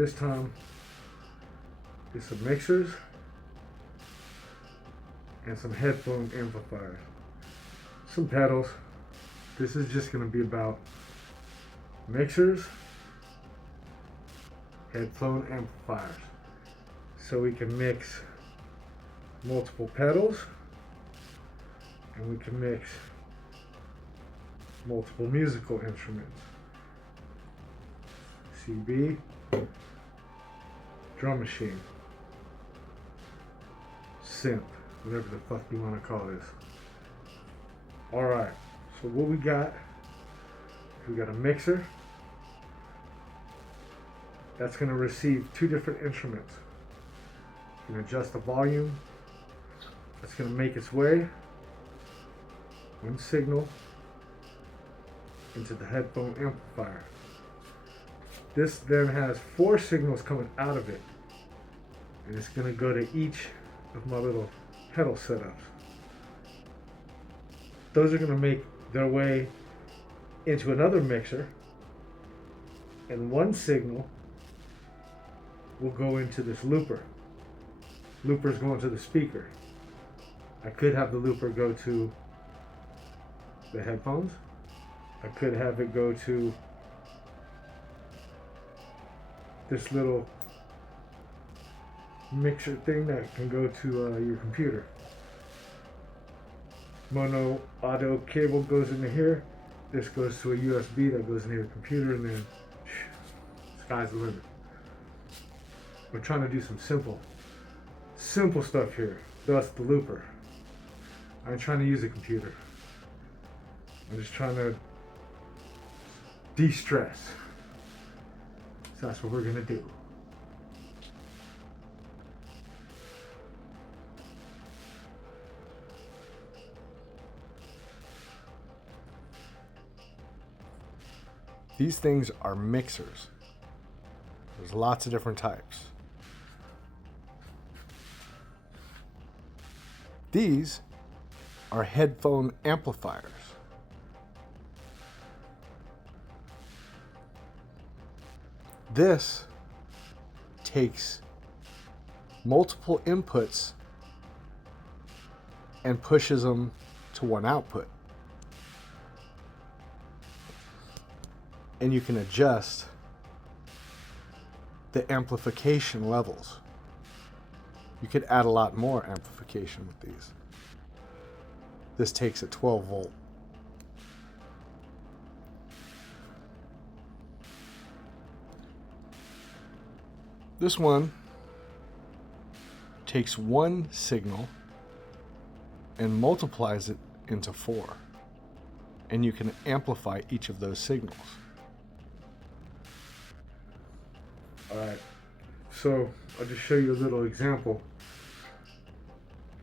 this time is some mixers and some headphone amplifiers. Some pedals. This is just going to be about mixers, headphone amplifiers. So we can mix multiple pedals and we can mix multiple musical instruments. CB, drum machine, synth, whatever the fuck you want to call this. Alright, so what we got a mixer that's going to receive two different instruments. You can adjust the volume. That's going to make its way, one signal, into the headphone amplifier. This then has four signals coming out of it, and it's going to go to each of my little pedal setups. Those are going to make their way into another mixer, and one signal will go into this looper. Looper's going to the speaker. I could have the looper go to the headphones. I could have it go to this little mixer thing that can go to your computer. Mono audio cable goes into here. This goes to a USB that goes into your computer, and then sky's the limit. We're trying to do some simple stuff here. Thus the looper. I ain't trying to use a computer. I'm just trying to de-stress. So that's what we're gonna do. These things are mixers. There's lots of different types. These are headphone amplifiers. This takes multiple inputs and pushes them to one output. And you can adjust the amplification levels. You could add a lot more amplification with these. This takes a 12 volt. This one takes one signal and multiplies it into 4. And you can amplify each of those signals. Alright, so I'll just show you a little example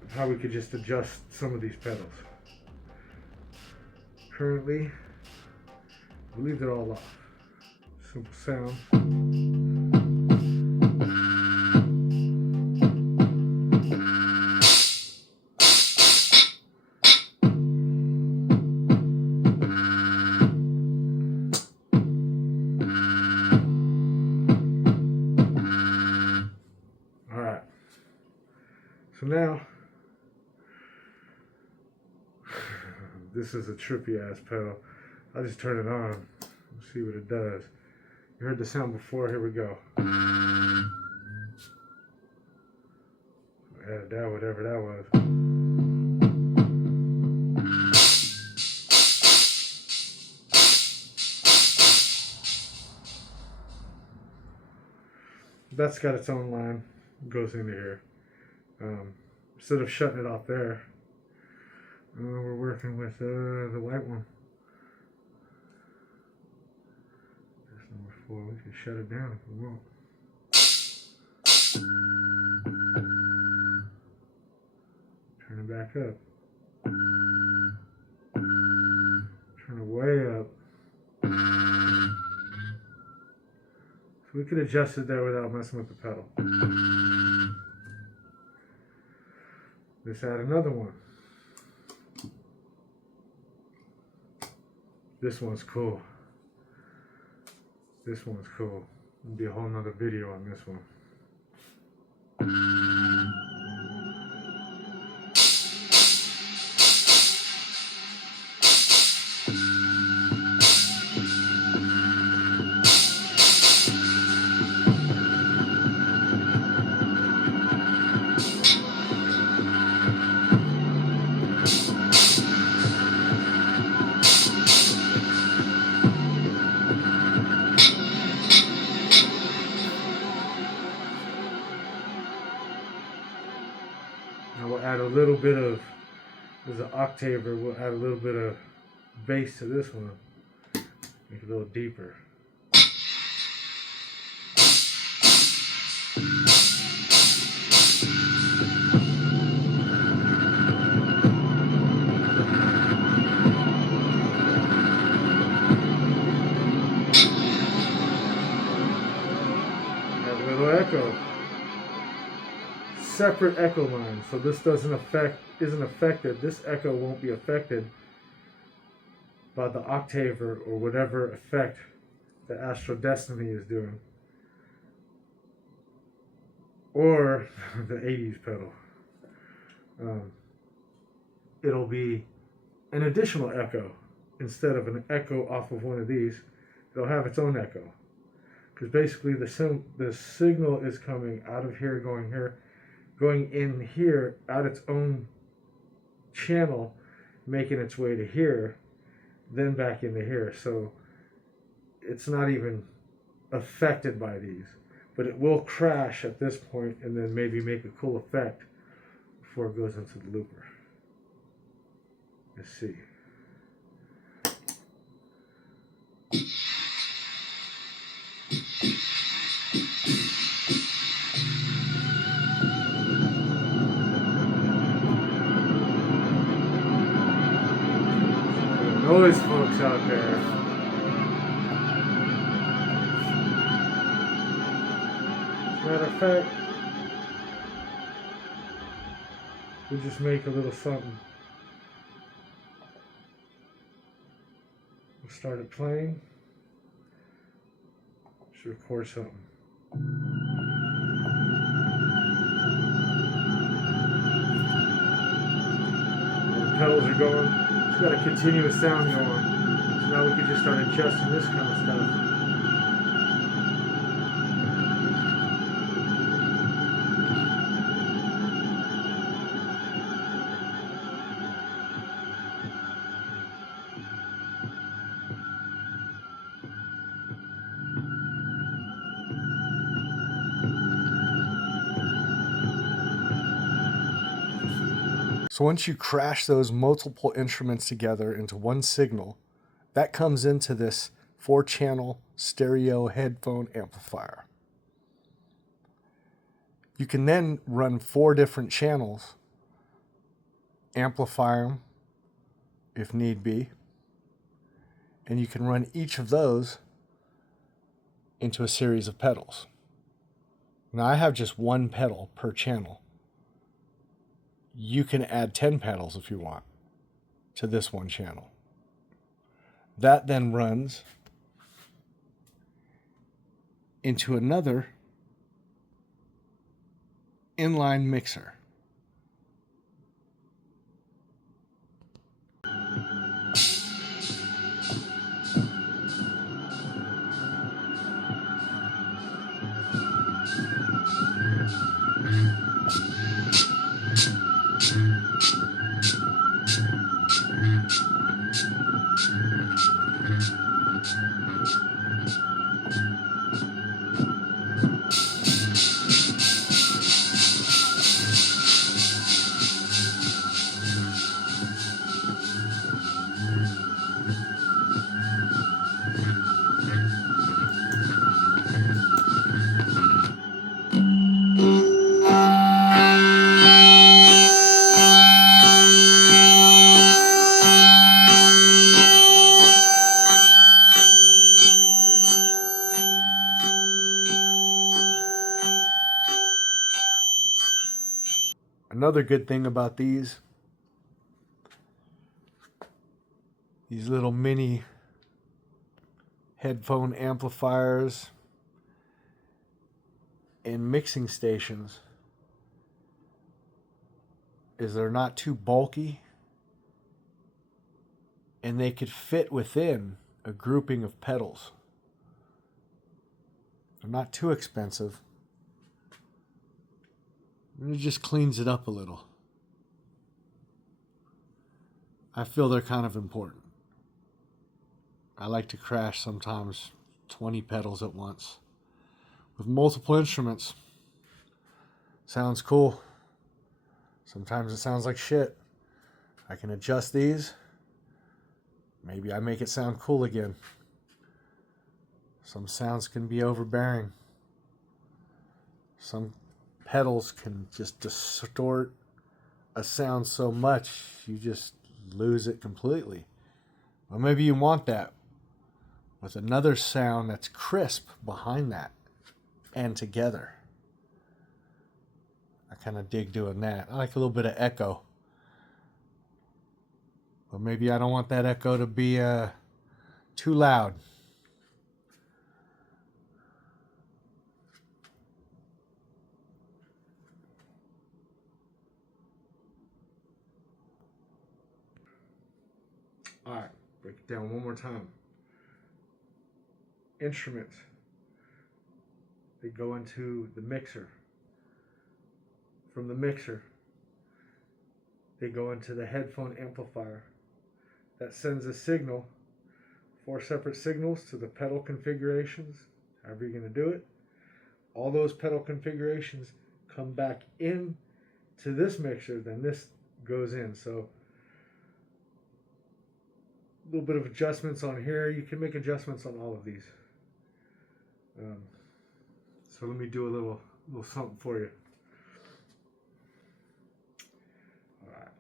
of how we could just adjust some of these pedals. Currently, I believe they're all off. Simple sound. So now, this is a trippy ass pedal. I'll just turn it on and see what it does. You heard the sound before, here we go. I added that, whatever that was. That's got its own line, goes into here. Instead of shutting it off there, we're working with the white one. That's number 4. We can shut it down if we want. Turn it back up. Turn it way up. So we could adjust it there without messing with the pedal. Let's add another one. This one's cool. This one's cool. It'll be a whole nother video on this one. Now we'll add a little bit of, there's an octaver, we'll add a little bit of bass to this one, make it a little deeper. That little echo. Separate echo lines, so this isn't affected. This echo won't be affected by the octaver or whatever effect the Astral Destiny is doing, or the 80s pedal. It'll be an additional echo instead of an echo off of one of these. It'll have its own echo, because basically the signal is coming out of here, going in here out its own channel, making its way to here, then back into here. So it's not even affected by these, but it will crash at this point and then maybe make a cool effect before it goes into the looper. Let's see. Noise folks out there. As a matter of fact, we'll just make a little something. We'll start it playing. Just record something. The pedals are going. It's got a continuous sound going. So now we can just start adjusting this kind of stuff. So once you crash those multiple instruments together into one signal, that comes into this 4-channel stereo headphone amplifier. You can then run 4 different channels, amplify them if need be, and you can run each of those into a series of pedals. Now I have just 1 pedal per channel. You can add 10 pedals if you want to this 1 channel. That then runs into another inline mixer. Another good thing about these little mini headphone amplifiers in mixing stations is they're not too bulky and they could fit within a grouping of pedals. They're not too expensive. And it just cleans it up a little. I feel they're kind of important. I like to crash sometimes 20 pedals at once with multiple instruments. Sounds cool. Sometimes it sounds like shit. I can adjust these. Maybe I make it sound cool again. Some sounds can be overbearing. Some pedals can just distort a sound so much you just lose it completely. Or maybe you want that with another sound that's crisp behind that and together. I kind of dig doing that. I like a little bit of echo. But maybe I don't want that echo to be too loud. All right, break it down one more time. Instruments, they go into the mixer. From the mixer, they go into the headphone amplifier. That sends a signal, 4 separate signals to the pedal configurations, however you're going to do it. All those pedal configurations come back in to this mixer, then this goes in. So a little bit of adjustments on here. You can make adjustments on all of these. So let me do a little something for you. All right.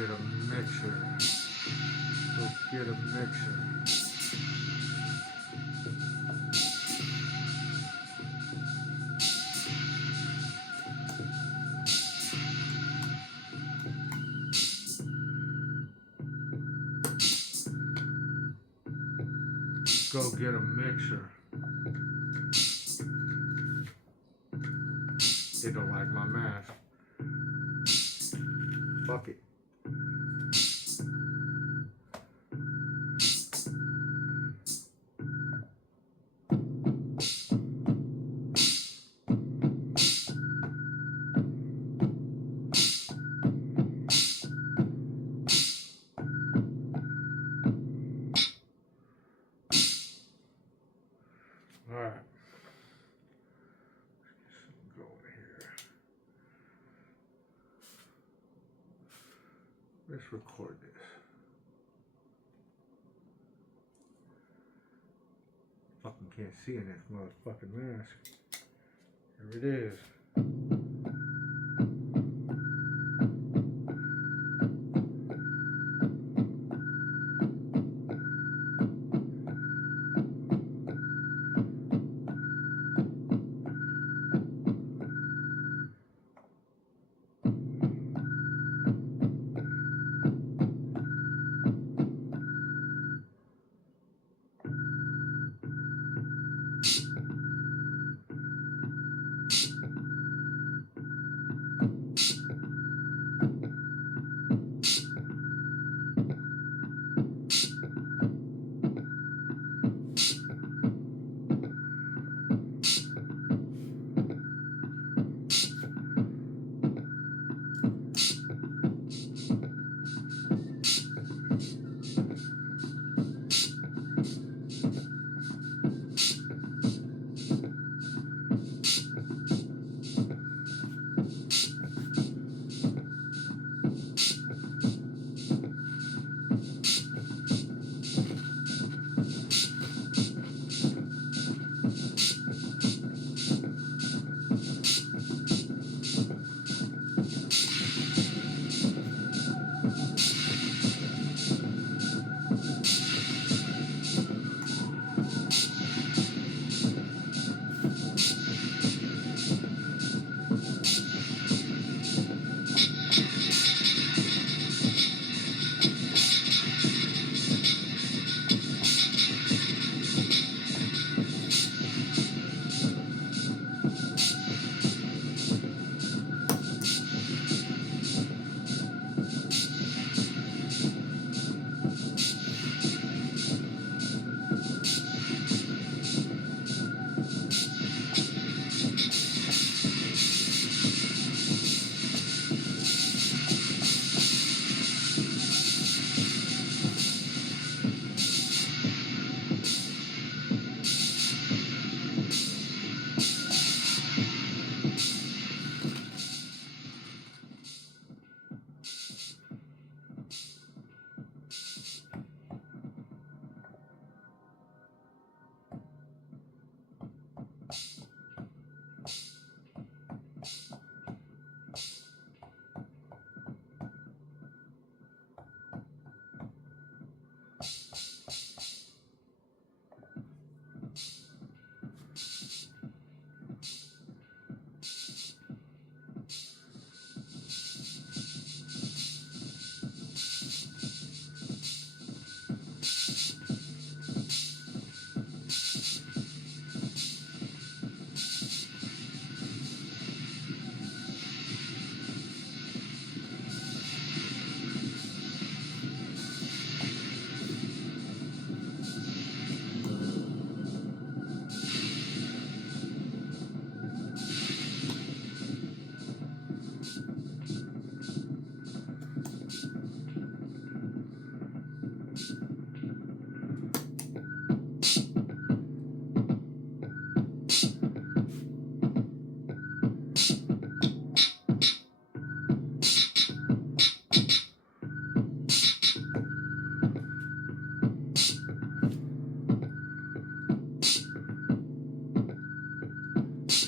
get a mixer. Go get a mixer. Go get a mixer. They don't like my mask. Fuck it. Alright. Go over here. Let's record this. Fucking can't see in this motherfucking mask. Here it is.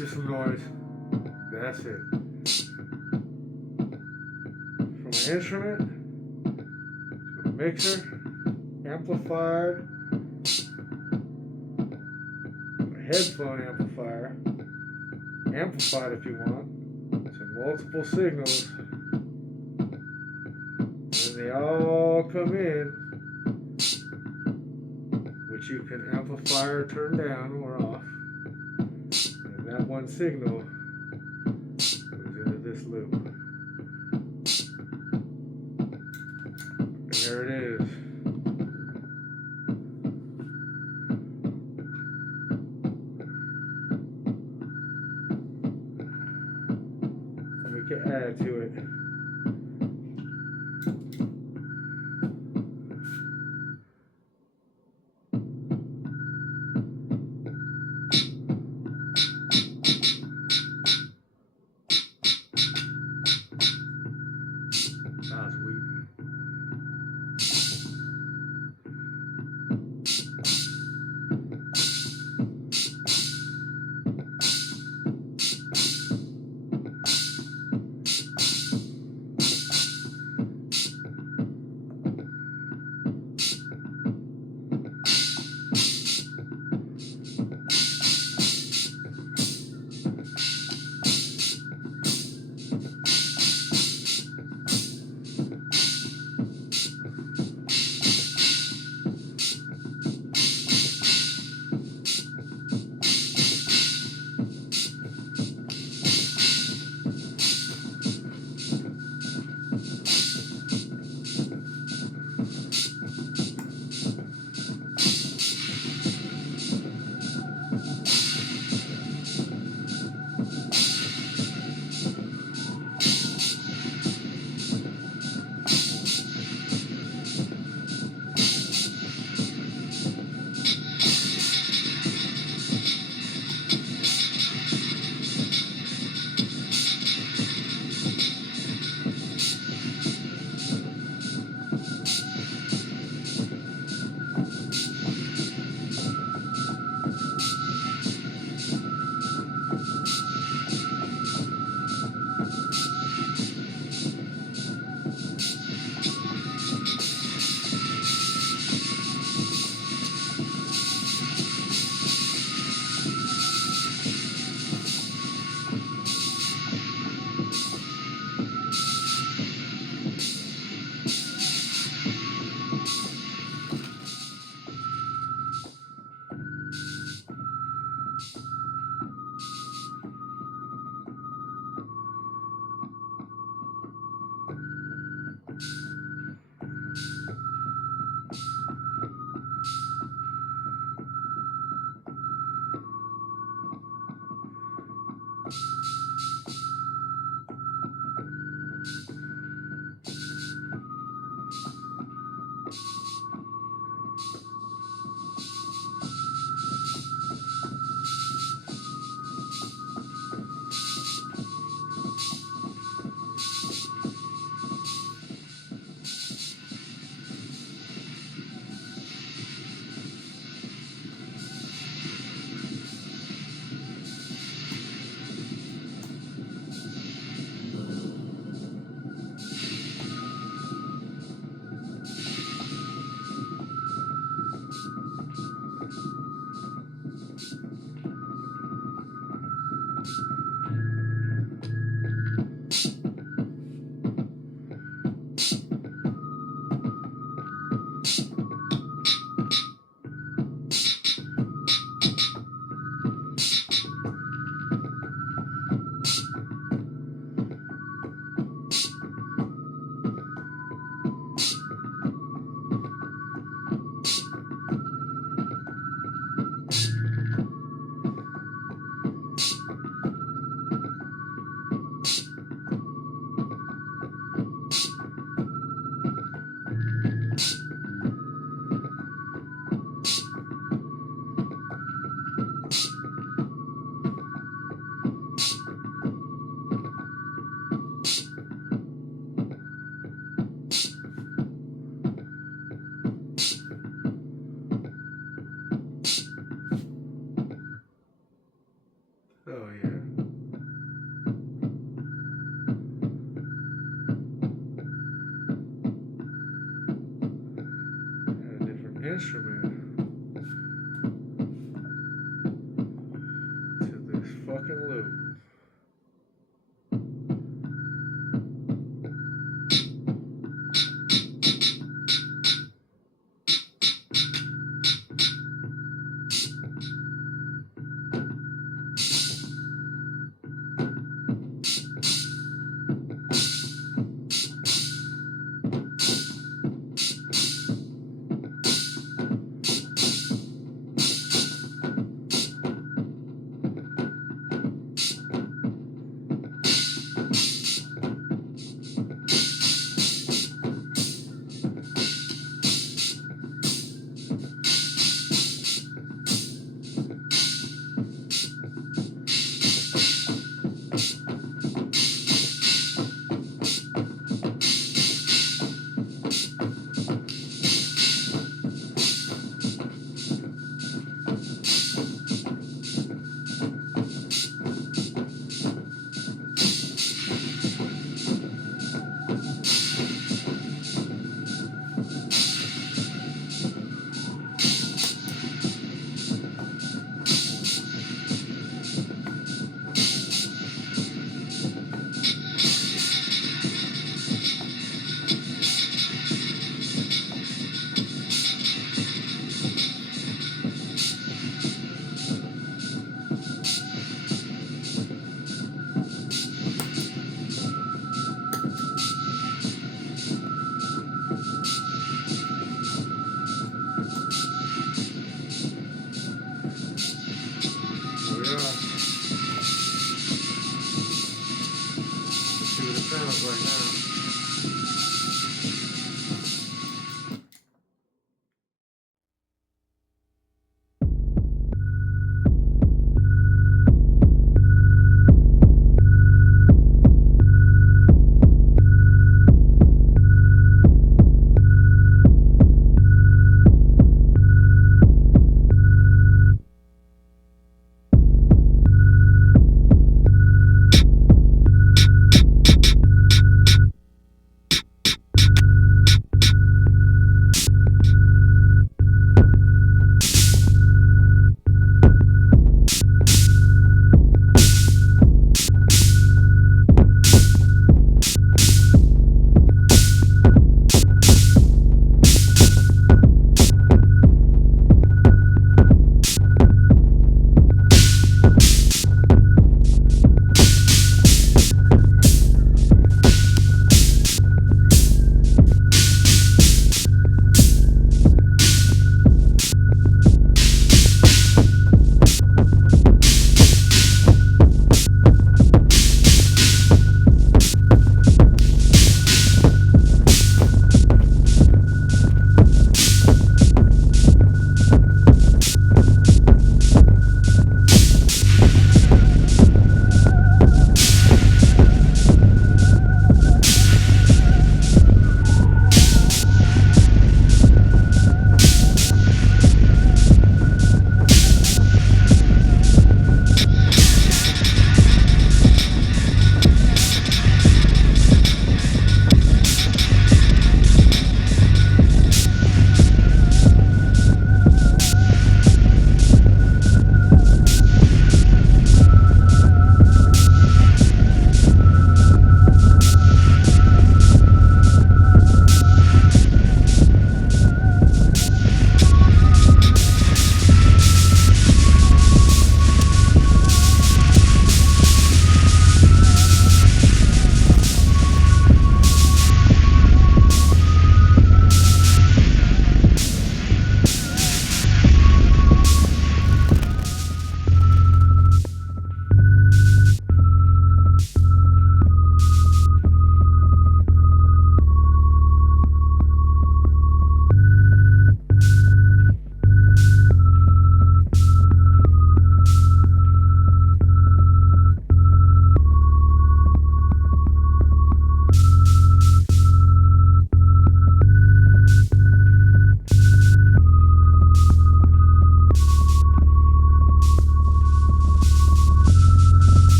Just some noise. That's it. From an instrument mixer, amplifier, a headphone amplifier, amplified if you want, to multiple signals, and they all come in, which you can amplifier turn down or off, and that one signal goes into this loop. And there it is. And we can add to it.